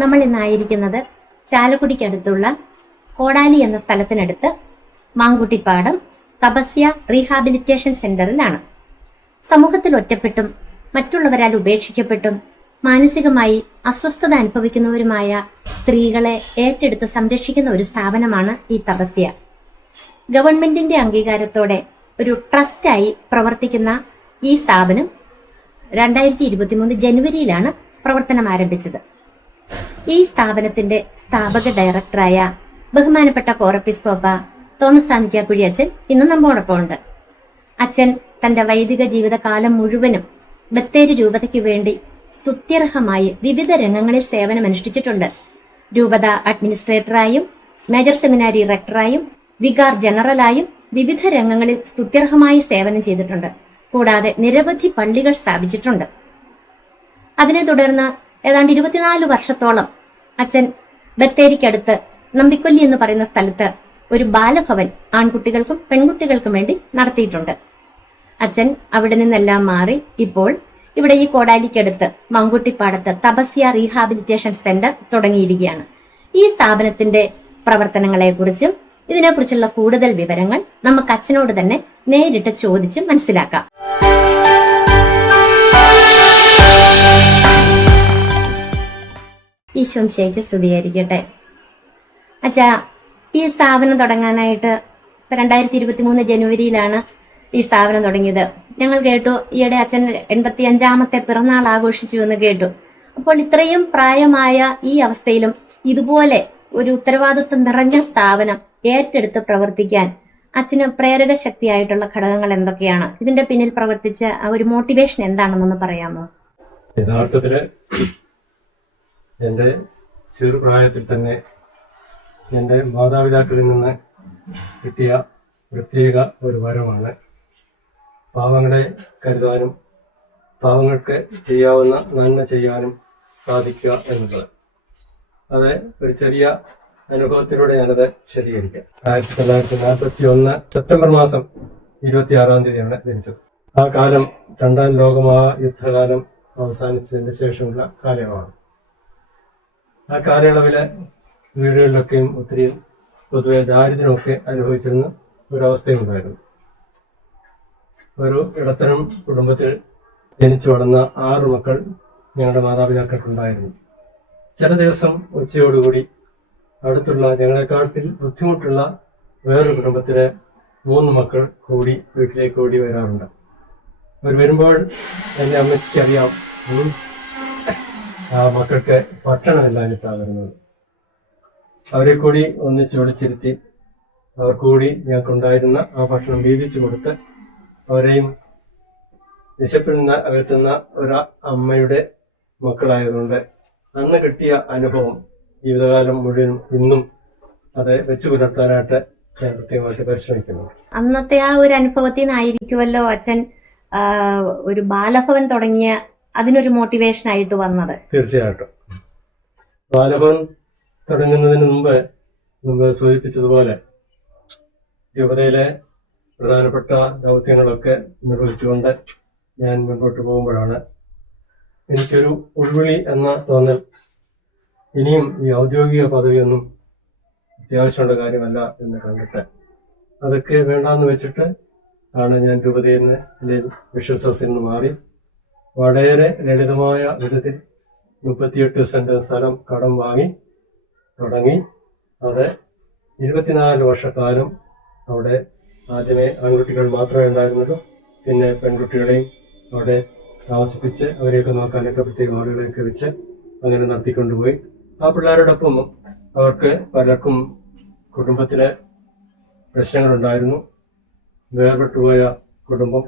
നമ്മൾ ഇന്നായിരിക്കുന്നത് ചാലക്കുടിക്കടുത്തുള്ള കോടാലി എന്ന സ്ഥലത്തിനടുത്ത് മാങ്കുട്ടിപ്പാടം തപസ്യ റീഹാബിലിറ്റേഷൻ സെന്ററിലാണ്. സമൂഹത്തിൽ ഒറ്റപ്പെട്ടും മറ്റുള്ളവരാൽ ഉപേക്ഷിക്കപ്പെട്ടും മാനസികമായി അസ്വസ്ഥത അനുഭവിക്കുന്നവരുമായ സ്ത്രീകളെ ഏറ്റെടുത്ത് സംരക്ഷിക്കുന്ന ഒരു സ്ഥാപനമാണ് ഈ തപസ്യ. ഗവൺമെന്റിന്റെ അംഗീകാരത്തോടെ ഒരു ട്രസ്റ്റായി പ്രവർത്തിക്കുന്ന ഈ സ്ഥാപനം 2023 ജനുവരിയിലാണ് പ്രവർത്തനം ആരംഭിച്ചത്. ഈ സ്ഥാപനത്തിന്റെ സ്ഥാപക ഡയറക്ടറായ ബഹുമാനപ്പെട്ട കോറപ്പിസ്കോപ്പ തോമസ് താനിക്കാക്കുഴി അച്ഛൻ ഇന്ന് നമ്മോടൊപ്പം ഉണ്ട്. അച്ഛൻ തന്റെ വൈദിക ജീവിതകാലം മുഴുവനും ബത്തേരി രൂപതയ്ക്ക് വേണ്ടി സ്തുത്യർഹമായി വിവിധ രംഗങ്ങളിൽ സേവനമനുഷ്ഠിച്ചിട്ടുണ്ട്. രൂപത അഡ്മിനിസ്ട്രേറ്ററായും മേജർ സെമിനാരി റെക്ടറായും വികാർ ജനറലായും വിവിധ രംഗങ്ങളിൽ സ്തുത്യർഹമായി സേവനം ചെയ്തിട്ടുണ്ട്. കൂടാതെ നിരവധി പള്ളികൾ സ്ഥാപിച്ചിട്ടുണ്ട്. അതിനെ തുടർന്ന് ഏതാണ്ട് 24 വർഷത്തോളം അച്ഛൻ ബത്തേരിക്കടുത്ത് നമ്പിക്കൊല്ലി എന്ന് പറയുന്ന സ്ഥലത്ത് ഒരു ബാലഭവൻ ആൺകുട്ടികൾക്കും പെൺകുട്ടികൾക്കും വേണ്ടി നടത്തിയിട്ടുണ്ട്. അച്ഛൻ അവിടെ നിന്നെല്ലാം മാറി ഇപ്പോൾ ഇവിടെ ഈ കോടാലിക്കടുത്ത് മാങ്കുട്ടിപ്പാടത്ത് തപസ്യ റീഹാബിലിറ്റേഷൻ സെന്റർ തുടങ്ങിയിരിക്കുകയാണ്. ഈ സ്ഥാപനത്തിന്റെ പ്രവർത്തനങ്ങളെക്കുറിച്ചും ഇതിനെക്കുറിച്ചുള്ള കൂടുതൽ വിവരങ്ങൾ നമുക്ക് അച്ഛനോട് തന്നെ നേരിട്ട് ചോദിച്ച് മനസ്സിലാക്കാം. ഈശോമിശിഹായ്ക്ക് സ്തുതിയായിരിക്കട്ടെ. അച്ഛാ, ഈ സ്ഥാപനം തുടങ്ങാനായിട്ട് 2023 ജനുവരിയിലാണ് ഈ സ്ഥാപനം തുടങ്ങിയത്. ഞങ്ങൾ കേട്ടു ഈയിടെ അച്ഛൻ 85ാമത്തെ പിറന്നാൾ ആഘോഷിച്ചു എന്ന് കേട്ടു. അപ്പോൾ ഇത്രയും പ്രായമായ ഈ അവസ്ഥയിലും ഇതുപോലെ ഒരു ഉത്തരവാദിത്വം നിറഞ്ഞ സ്ഥാപനം ഏറ്റെടുത്ത് പ്രവർത്തിക്കാൻ അച്ഛന് പ്രേരക ശക്തിയായിട്ടുള്ള ഘടകങ്ങൾ എന്തൊക്കെയാണ്? ഇതിന്റെ പിന്നിൽ പ്രവർത്തിച്ച ആ ഒരു മോട്ടിവേഷൻ എന്താണെന്നൊന്ന് പറയാമോ? യഥാർത്ഥത്തില് എന്റെ ചെറുപ്രായത്തിൽ തന്നെ എന്റെ മാതാപിതാക്കളിൽ നിന്ന് കിട്ടിയ പ്രത്യേക ഒരു വരമാണ് പാവങ്ങളെ കരുതാനും പാവങ്ങൾക്ക് ചെയ്യാവുന്ന നന്മ ചെയ്യാനും സാധിക്കുക എന്നുള്ളത്. അത് ഒരു ചെറിയ അനുഭവത്തിലൂടെ ഞാനത് ശരികരിക്കാം. 1941 സെപ്റ്റംബർ മാസം 26-ാം തീയതിയാണ് ജനിച്ചത്. ആ കാലം 2ാം ലോകമഹായുദ്ധകാലം അവസാനിച്ചതിന് ശേഷമുള്ള കാലയളവാണ്. ആ കാലയളവില് വീടുകളിലൊക്കെയും ഒത്തിരി പൊതുവെ ദാരിദ്ര്യമൊക്കെ അനുഭവിച്ചിരുന്ന ഒരവസ്ഥയുണ്ടായിരുന്നു. ഒരു ഇടത്തരം കുടുംബത്തിൽ ജനിച്ചു വളർന്ന 6 മക്കൾ ഞങ്ങളുടെ മാതാപിതാക്കൾക്കുണ്ടായിരുന്നു. ചില ദിവസം ഉച്ചയോടുകൂടി അടുത്തുള്ള ഞങ്ങളെക്കാട്ടിൽ ബുദ്ധിമുട്ടുള്ള വേറൊരു കുടുംബത്തിലെ 3 മക്കൾ കൂടി വീട്ടിലേക്ക് ഓടി വരാറുണ്ട്. അവർ വരുമ്പോൾ എന്റെ അമ്മയ്ക്ക് അറിയാം ആ മക്കൾക്ക് ഭക്ഷണമില്ലാഞ്ഞിട്ടാണ് വരുന്നത്. അവരെ കൂടി ഒന്നിച്ച് വിളിച്ചിരുത്തി അവർ കൂടി ഞങ്ങൾക്കുണ്ടായിരുന്ന ആ ഭക്ഷണം വീതിച്ചു കൊടുത്ത് അവരെയും വിശപ്പിൽ നിന്ന് അകറ്റുന്ന ഒരു അമ്മയുടെ മക്കളായതുകൊണ്ട് അന്ന് കിട്ടിയ അനുഭവം ജീവിതകാലം മുഴുവൻ ഇന്നും അത് വെച്ചു പുലർത്താനായിട്ട് ഞാൻ പ്രത്യേകമായിട്ട് പരിശ്രമിക്കുന്നു. അന്നത്തെ ആ ഒരു അനുഭവത്തിൽ നിന്നായിരിക്കുമല്ലോ അച്ഛൻ ഒരു ബാലഭവൻ തുടങ്ങിയ അതിനൊരു മോട്ടിവേഷൻ ആയിട്ട് വന്നത്. തീർച്ചയായിട്ടും ബാലഭവൻ തുടങ്ങുന്നതിന് മുമ്പ് സൂചിപ്പിച്ചതുപോലെ രൂപതയിലെ പ്രധാനപ്പെട്ട ദൗത്യങ്ങളൊക്കെ നിർവഹിച്ചുകൊണ്ട് ഞാൻ മുൻപോട്ട് പോകുമ്പോഴാണ് എനിക്കൊരു ഉൾവിളി എന്ന തോന്നൽ, ഇനിയും ഈ ഔദ്യോഗിക പദവിയൊന്നും അത്യാവശ്യമുള്ള കാര്യമല്ല എന്ന് കണ്ടിട്ട് അതൊക്കെ വേണ്ടാന്ന് വെച്ചിട്ട് ആണ് ഞാൻ രൂപതയിൽ നിന്ന് ബിഷപ്സ് ഹൗസിൽ നിന്ന് മാറി വളരെ ലളിതമായ വിധത്തിൽ 38 സെന്റ് സ്ഥലം കടം വാങ്ങി തുടങ്ങി. അത് 24 വർഷക്കാലം അവിടെ ആദ്യമേ ആൺകുട്ടികൾ മാത്രമേ ഉണ്ടായിരുന്നുള്ളൂ. പിന്നെ പെൺകുട്ടികളെയും അവിടെ താമസിപ്പിച്ച് അവരെയൊക്കെ നോക്കാനൊക്കെ പ്രത്യേക ആളുകളെയൊക്കെ വെച്ച് അങ്ങനെ നടത്തിക്കൊണ്ടുപോയി. ആ പിള്ളേരോടൊപ്പം അവർക്ക് പലർക്കും കുടുംബത്തിലെ പ്രശ്നങ്ങളുണ്ടായിരുന്നു. വേർപെട്ടുപോയ കുടുംബം,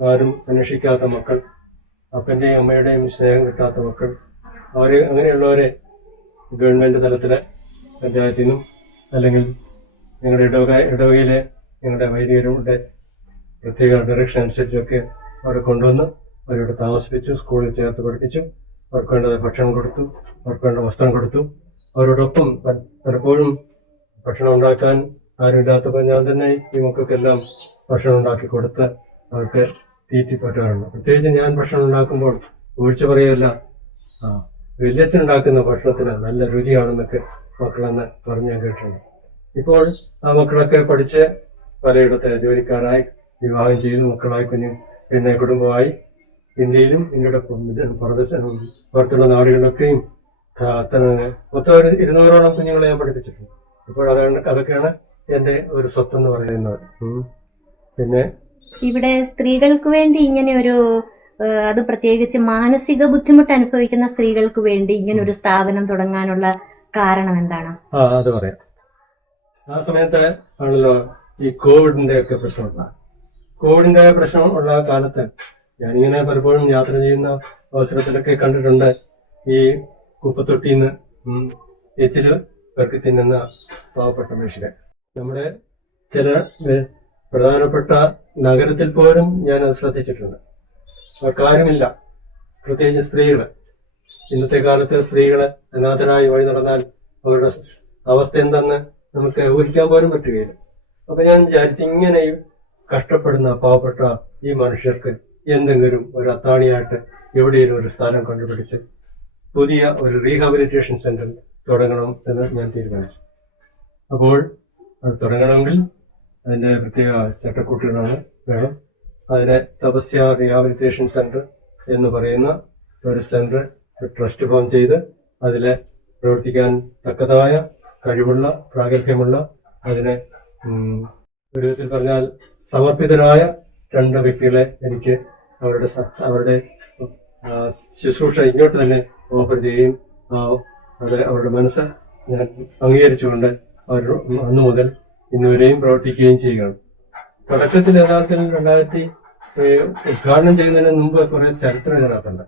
ആരും അന്വേഷിക്കാത്ത മക്കൾ, അപ്പന്റെയും അമ്മയുടെയും സ്നേഹം കിട്ടാത്ത മക്കൾ, അങ്ങനെയുള്ളവരെ ഗവൺമെന്റ് തലത്തിലെ പഞ്ചായത്തിൽ നിന്നും അല്ലെങ്കിൽ ഞങ്ങളുടെ ഇടവകയിലെ ഞങ്ങളുടെ വൈദികരുടെ പ്രത്യേക ഡയറക്ഷൻ അനുസരിച്ചൊക്കെ അവിടെ കൊണ്ടുവന്ന് അവരോട് താമസിപ്പിച്ചു, സ്കൂളിൽ ചേർത്ത് പഠിപ്പിച്ചു, അവർക്ക് വേണ്ടത് ഭക്ഷണം കൊടുത്തു, അവർക്ക് വേണ്ട വസ്ത്രം കൊടുത്തു. അവരോടൊപ്പം പലപ്പോഴും ഭക്ഷണം ഉണ്ടാക്കാൻ ആരുമില്ലാത്തപ്പോൾ ഞാൻ തന്നെ ഈ മക്കൾക്കെല്ലാം ഭക്ഷണം ഉണ്ടാക്കി കൊടുത്ത് അവർക്ക് തീറ്റി പറ്റാറുണ്ട്. പ്രത്യേകിച്ച് ഞാൻ ഭക്ഷണം ഉണ്ടാക്കുമ്പോൾ ഒഴിച്ചു പറയുകയല്ല, വല്യച്ഛനുണ്ടാക്കുന്ന ഭക്ഷണത്തിന് നല്ല രുചിയാണെന്നൊക്കെ മക്കളെന്ന് പറഞ്ഞ് ഞാൻ കേട്ടിട്ടുണ്ട്. ഇപ്പോൾ ആ മക്കളൊക്കെ പഠിച്ച് പലയിടത്തെ ജോലിക്കാരായി വിവാഹം ചെയ്തു, മക്കളായി പിന്നെ കുടുംബമായി ഇന്ത്യയിലും ഇന്ത്യയുടെ പുറത്തുള്ള നാടുകളിലൊക്കെയും മൊത്തം ഒരു 200ഓളം കുഞ്ഞുങ്ങളെ ഞാൻ പഠിപ്പിച്ചിട്ടുണ്ട്. ഇപ്പോൾ അതൊക്കെയാണ് എന്റെ ഒരു സ്വത്തെന്ന് പറയുന്നത്. പിന്നെ ഇവിടെ സ്ത്രീകൾക്ക് വേണ്ടി ഇങ്ങനെ ഒരു അത് പ്രത്യേകിച്ച് മാനസിക ബുദ്ധിമുട്ട് അനുഭവിക്കുന്ന സ്ത്രീകൾക്ക് വേണ്ടി ഇങ്ങനെ ഒരു സ്ഥാപനം തുടങ്ങാനുള്ള കാരണം എന്താണ്? അത് പറയാം. ആ സമയത്ത് ആണല്ലോ ഈ കോവിഡിന്റെ ഒക്കെ കോവിഡിന്റെ പ്രശ്നം ഉള്ള കാലത്ത് ഞാനിങ്ങനെ പലപ്പോഴും യാത്ര ചെയ്യുന്ന അവസരത്തിലൊക്കെ കണ്ടിട്ടുണ്ട് ഈ കുപ്പത്തൊട്ടിന്ന് എച്ചില് പെറുക്കി തിന്നുന്ന പാവപ്പെട്ട മനുഷ്യരെ. നമ്മുടെ ചില പ്രധാനപ്പെട്ട നഗരത്തിൽ പോലും ഞാൻ അത് ശ്രദ്ധിച്ചിട്ടുണ്ട്. അവർക്കാരുമില്ല, പ്രത്യേകിച്ച് സ്ത്രീകള്. ഇന്നത്തെ കാലത്ത് സ്ത്രീകള് അനാഥരായി വഴി നടന്നാൽ അവരുടെ അവസ്ഥ എന്തെന്ന് നമുക്ക് ഊഹിക്കാൻ പോലും പറ്റുകയില്ല. അപ്പൊ ഞാൻ വിചാരിച്ചു, ഇങ്ങനെ കഷ്ടപ്പെടുന്ന പാവപ്പെട്ട ഈ മനുഷ്യർക്ക് എന്തെങ്കിലും ഒരു അത്താണിയായിട്ട് എവിടെയും ഒരു സ്ഥലം കണ്ടുപിടിച്ച് പുതിയ ഒരു റീഹാബിലിറ്റേഷൻ സെന്റർ തുടങ്ങണം എന്ന് ഞാൻ തീരുമാനിച്ചു. അപ്പോൾ അത് തുടങ്ങണമെങ്കിൽ അതിന്റെ പ്രത്യേക ചട്ടക്കൂട്ടുകളാണ് വേണം. അതിനെ തപസ്യ റീഹാബിലിറ്റേഷൻ സെന്റർ എന്ന് പറയുന്ന ഒരു സെന്റർ ട്രസ്റ്റ് ഫോം ചെയ്ത് അതിലെ പ്രവർത്തിക്കാൻ തക്കതായ കഴിവുള്ള പ്രാഗൽഭ്യമുള്ള അതിനെ ഒരു വിധത്തിൽ പറഞ്ഞാൽ സമർപ്പിതരായ 2 വ്യക്തികളെ എനിക്ക് അവരുടെ ശുശ്രൂഷ ഇങ്ങോട്ട് തന്നെ ഓഫർ ചെയ്യുകയും അവരുടെ മനസ്സ് ഞാൻ അംഗീകരിച്ചുകൊണ്ട് അവർ അന്നു മുതൽ ഇന്നുവരെയും പ്രവർത്തിക്കുകയും ചെയ്യുകയാണ്. തുടക്കത്തിൽ യഥാർത്ഥത്തിൽ ഉദ്ഘാടനം ചെയ്യുന്നതിന് മുമ്പ് കുറെ ചരിത്രം ഇതിനകത്തുണ്ട്.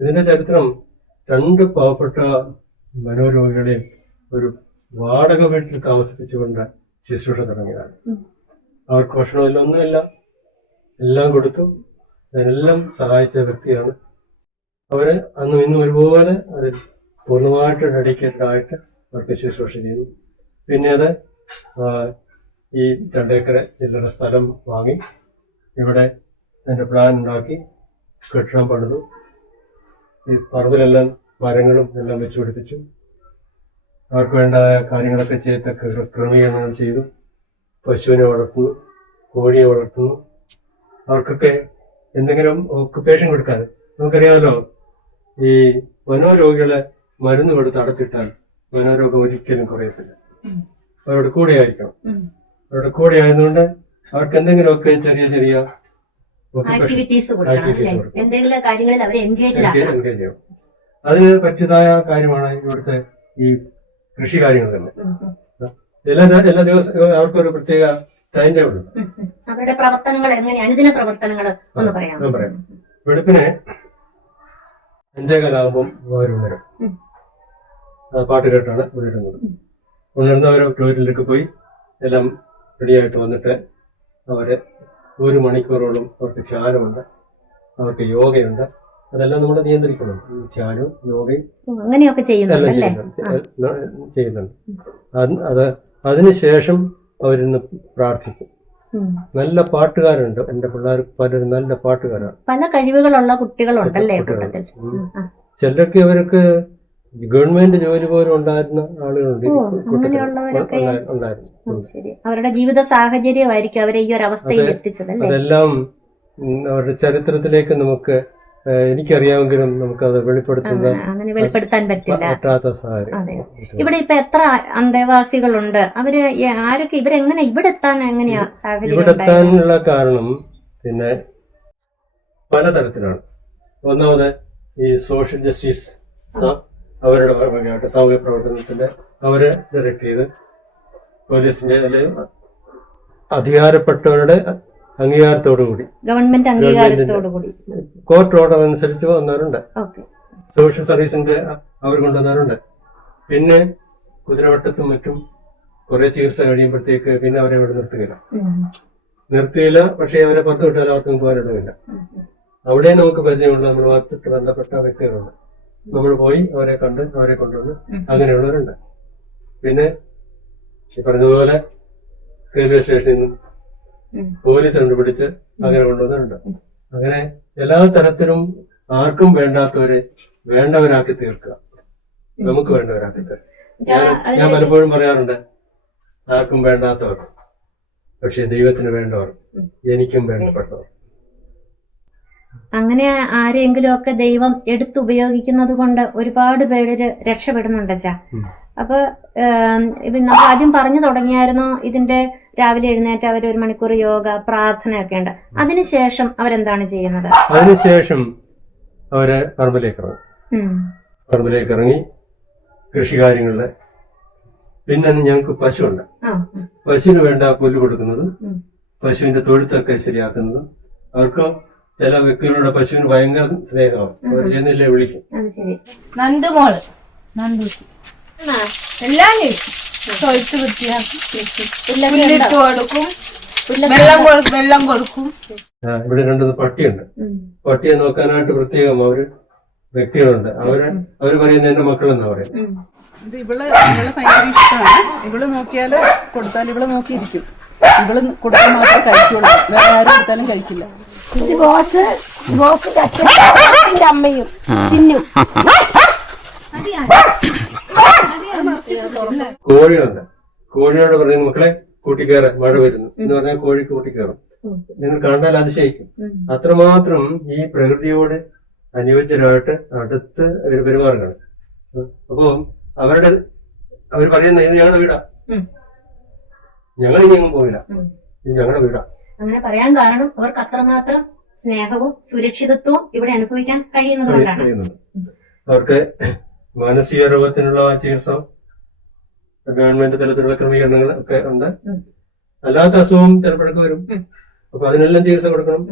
ഇതിന്റെ ചരിത്രം 2 പാവപ്പെട്ട മനോരോഗികളെയും ഒരു വാടക വീട്ടിൽ താമസിപ്പിച്ചുകൊണ്ട് ശുശ്രൂഷ തുടങ്ങിയതാണ്. അവർക്ക് ഭക്ഷണമില്ല, ഒന്നുമില്ല, എല്ലാം കൊടുത്തു, അതിനെല്ലാം സഹായിച്ച വ്യക്തിയാണ്. അവര് അന്നും ഇന്നും ഒരുപോലെ അതിൽ പൂർണ്ണമായിട്ട് ഡെഡിക്കേറ്റഡ് ആയിട്ട് അവർക്ക് ശുശ്രൂഷ ചെയ്തു. പിന്നെ അത് ഈ 2 ഏക്കർ ചില്ലറ സ്ഥലം വാങ്ങി ഇവിടെ അതിന്റെ പ്ലാൻ ഉണ്ടാക്കി കെട്ടിടം പണിതു. ഈ പറമ്പിലെല്ലാം മരങ്ങളും എല്ലാം വെച്ച് പിടിപ്പിച്ചു. അവർക്ക് വേണ്ട കാര്യങ്ങളൊക്കെ ചെയ്തൊക്കെ ക്രമീകരണങ്ങൾ ചെയ്തു. പശുവിനെ വളർത്തുന്നു, കോഴിയെ വളർത്തുന്നു. അവർക്കൊക്കെ എന്തെങ്കിലും ഓക്കുപേഷൻ കൊടുക്കാതെ, നമുക്കറിയാമല്ലോ ഈ മനോരോഗികളെ മരുന്ന് കൊടുത്ത് അടച്ചിട്ടാൽ മനോരോഗം ഒരിക്കലും കുറയത്തില്ല. അവരുടെ കൂടെ ആയിരിക്കണം. അവരുടെ കൂടെ ആയതുകൊണ്ട് അവർക്ക് എന്തെങ്കിലുമൊക്കെ ചെറിയ ആക്ടിവിറ്റീസ് എന്തെങ്കിലും കാര്യങ്ങളിൽ അവരെ എൻഗേജ് ചെയ്യണം. അതിന് പറ്റിയതായ കാര്യമാണ് ഇവിടുത്തെ ഈ കൃഷി കാര്യങ്ങൾ തന്നെ. എല്ലാ ദിവസവും അവർക്കൊരു പ്രത്യേക ടൈം ടേബിൾ ഉണ്ട്. അവരുടെ പ്രവർത്തനങ്ങൾ എങ്ങനെയാണ്, അനുദിന പ്രവർത്തനങ്ങൾ ഒന്ന് പറയാം. വെളുപ്പിനെ 5:15 അവരുണരും. പാട്ട് കേട്ടാണ് ഉണരുന്നത്. ഉണർന്നവർ ടോയ്ലറ്റിലേക്ക് പോയി എല്ലാം റെഡിയായിട്ട് വന്നിട്ട് അവര് 1 മണിക്കൂറോളം അവർക്ക് ധ്യാനമുണ്ട്, അവർക്ക് യോഗയുണ്ട്. അതെല്ലാം നമ്മൾ നിയന്ത്രിക്കണം. ധ്യാനവും യോഗയും അങ്ങനെയൊക്കെ ചെയ്യുന്നുണ്ട്. അതിനുശേഷം അവരിന്ന് പ്രാർത്ഥിക്കും. നല്ല പാട്ടുകാരുണ്ട്. എന്റെ പിള്ളേർ പലരും നല്ല പാട്ടുകാരാണ്. പല കഴിവുകളുള്ള കുട്ടികളുണ്ടല്ലേ? ചിലർക്ക് ഇവർക്ക് ഗവൺമെന്റ് ജോലി പോലും ഉണ്ടായിരുന്ന ആളുകളുണ്ട്. അവരുടെ ജീവിത സാഹചര്യമായിരിക്കും അവരെ ഈ ഒരു അവസ്ഥയിൽ എത്തിച്ചത്. അതെല്ലാം അവരുടെ ചരിത്രത്തിലേക്ക് നമുക്ക് എനിക്കറിയാമെങ്കിലും നമുക്കത് വെളിപ്പെടുത്താൻ പറ്റാത്ത സാഹചര്യം. ഇവിടെ ഇപ്പൊ എത്ര അന്തേവാസികളുണ്ട്? അവര് ആരൊക്കെ ഇവരെങ്ങനെ ഇവിടെ എത്താൻ എങ്ങനെയാ സാഹചര്യം? ഇവിടെ എത്താനുള്ള കാരണം പിന്നെ പലതരത്തിലാണ്. ഒന്നാമത് ഈ സോഷ്യൽ ജസ്റ്റിസ് അവരുടെ ഭാഗമായിട്ട് സാമൂഹ്യ പ്രവർത്തനത്തിന്റെ അവര് ഡയറക്ട് ചെയ്ത് പോലീസിന്റെ അധികാരപ്പെട്ടവരുടെ അംഗീകാരത്തോടുകൂടി, ഗവൺമെന്റ് അംഗീകാരത്തോടുകൂടി കോർട്ട് ഓർഡർ അനുസരിച്ച് വന്നവരുണ്ട്. സോഷ്യൽ സർവീസിന്റെ അവർ കൊണ്ടുവന്നവരുണ്ട്. പിന്നെ കുതിരവട്ടത്തും മറ്റും കുറെ ചികിത്സ കഴിയുമ്പോഴത്തേക്ക് പിന്നെ അവരെ ഇവിടെ നിർത്തുകയില്ല. പക്ഷെ അവരെ പുറത്തു വിട്ടാൽ അവർക്കും പോകാനിടമില്ല. അവിടെ നമുക്ക് പരിചയമുള്ള നമ്മളുമായിട്ട് ബന്ധപ്പെട്ട വ്യക്തികളുണ്ട്. നമ്മൾ പോയി അവരെ കണ്ട് അവരെ കൊണ്ടുവന്ന് അങ്ങനെയുള്ളവരുണ്ട്. പിന്നെ ഈ പറഞ്ഞതുപോലെ റെയിൽവേ സ്റ്റേഷനിൽ നിന്നും പോലീസ് കണ്ടുപിടിച്ച് അങ്ങനെ കൊണ്ടുവന്നിട്ടുണ്ട്. അങ്ങനെ എല്ലാ തരത്തിലും ആർക്കും വേണ്ടാത്തവരെ വേണ്ടവരാക്കി തീർക്കുക. നമുക്ക് വേണ്ടവരാക്കി തീർക്കുക. ഞാൻ പലപ്പോഴും പറയാറുണ്ട്, ആർക്കും വേണ്ടാത്തവർ, പക്ഷെ ദൈവത്തിന് വേണ്ടവർ, എനിക്കും വേണ്ടപ്പെട്ടവർ. അങ്ങനെ ആരെങ്കിലും ഒക്കെ ദൈവം എടുത്തുപയോഗിക്കുന്നത് കൊണ്ട് ഒരുപാട് പേര് രക്ഷപ്പെടുന്നുണ്ട് അച്ഛാ. അപ്പൊ നമ്മൾ ആദ്യം പറഞ്ഞു തുടങ്ങിയായിരുന്നു ഇതിന്റെ രാവിലെ എഴുന്നേറ്റ് അവർ 1 മണിക്കൂർ യോഗ പ്രാർത്ഥനയൊക്കെ ഉണ്ട്. അതിനുശേഷം അവരെന്താണ് ചെയ്യുന്നത്? അതിനുശേഷം അവര് പറമ്പിലേക്ക് ഇറങ്ങി കൃഷികാര്യങ്ങളില്. പിന്നെ ഞങ്ങൾക്ക് പശുവുണ്ട്. പശുവിന് വേണ്ട പുല്ല് കൊടുക്കുന്നതും പശുവിന്റെ തൊഴുത്തൊക്കെ ശരിയാക്കുന്നതും. അവർക്ക് ചില വ്യക്തികളുടെ പശുവിന് ഭയങ്കര സ്നേഹമാണ്. അവർ ചെന്നില്ലേ വിളിക്കും. നന്ദുമോള് എല്ലാം തൊഴുത്ത് വൃത്തിയാക്കി പുല്ലിട്ട് കൊടുക്കും, വെള്ളം കൊടുക്കും. ഇവിടെ 2 പട്ടിയുണ്ട്. പട്ടിയെ നോക്കാനായിട്ട് പ്രത്യേകം വ്യക്തികളുണ്ട്. അവര് പറയുന്നത് എന്റെ മക്കളെന്നാ പറയുന്നത്. ഇത് ഇവള് ഭയങ്കര ഇഷ്ടമാണ്. ഇവള് നോക്കിയാല് കൊടുത്താൽ ഇവള് നോക്കിയിരിക്കും. ഇവള് കൊടുത്താൽ മാത്രമേ കഴിക്കുള്ളൂ, വേറെ ആരും കൊടുത്താലും കഴിക്കില്ല. ഇത് ബോസ് അച്ഛൻ്റെ അമ്മയും ചിന്നും. കോഴികളുണ്ട്. കോഴിയോട് പറയുന്ന മക്കളെ കൂട്ടിക്കയറാൻ, മഴ വരുന്നു എന്ന് പറഞ്ഞാൽ കോഴി കൂട്ടിക്കയറും. നിങ്ങൾ കണ്ടാൽ അതിശയിക്കും. അത്രമാത്രം ഈ പ്രകൃതിയോട് അനുയോജ്യരായിട്ട് അടുത്ത് പെരുമാറുകയാണ്. അപ്പോ അവർ പറയുന്ന ഇത് ഞങ്ങളുടെ വീടാ, ഞങ്ങൾ ഇനി എങ്ങും പോവില്ല, ഇത് ഞങ്ങളുടെ വീടാ. അങ്ങനെ പറയാൻ കാരണം അവർക്ക് അത്രമാത്രം സ്നേഹവും സുരക്ഷിതത്വവും ഇവിടെ അനുഭവിക്കാൻ കഴിയുന്നതുകൊണ്ടാണ്. അവർക്ക് മാനസിക രോഗത്തിനുള്ള ചികിത്സ ഗവൺമെന്റ് തലത്തിലുള്ള ക്രമീകരണങ്ങൾ ഒക്കെ ഉണ്ട്. അല്ലാത്ത അസുഖം ചിലപ്പോഴൊക്കെ വരും. അപ്പൊ അതിനെല്ലാം ചികിത്സ കൊടുക്കണം.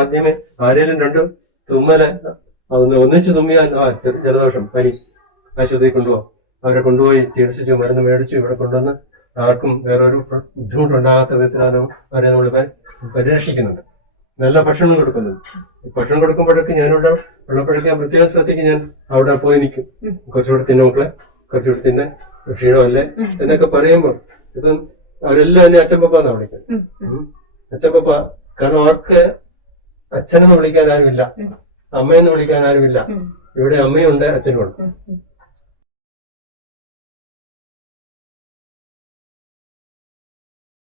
ആദ്യമേ ആരെങ്കിലും 2 തുമ്മല് ഒന്നിച്ച് തുമ്മിയാൽ ജലദോഷം, പനി, ആശുപത്രി കൊണ്ടുപോകാം. അവരെ കൊണ്ടുപോയി ചികിത്സിച്ചു, മരുന്ന് മേടിച്ചു ഇവിടെ കൊണ്ടുവന്ന് ആർക്കും വേറൊരു ബുദ്ധിമുട്ടുണ്ടാകാത്ത വിധത്തിലാണ് അവരെ നമ്മൾ പരിരക്ഷിക്കുന്നുണ്ട്. നല്ല ഭക്ഷണം കൊടുക്കുന്നുണ്ട്. ഭക്ഷണം കൊടുക്കുമ്പോഴൊക്കെ ഞാനിവിടെ ഉള്ളപ്പോഴൊക്കെ പ്രത്യേക ശ്രദ്ധയ്ക്ക് ഞാൻ അവിടെ പോയി നിൽക്കും. കുറച്ചുകൂടെ തിന്നെ മക്കളെ, കുറച്ചുകൂടെ തിന്നെ, ക്ഷീണമല്ലേ എന്നൊക്കെ പറയുമ്പോൾ ഇപ്പം അവരെല്ലാം എന്നെ അച്ഛൻപപ്പ എന്നാ വിളിക്കുന്നത്. അച്ഛൻപപ്പ. കാരണം അവർക്ക് അച്ഛനെന്ന് വിളിക്കാൻ ആരുമില്ല, അമ്മയെന്ന് വിളിക്കാൻ ആരുമില്ല. ഇവിടെ അമ്മയുണ്ട്, അച്ഛനുമുണ്ട്.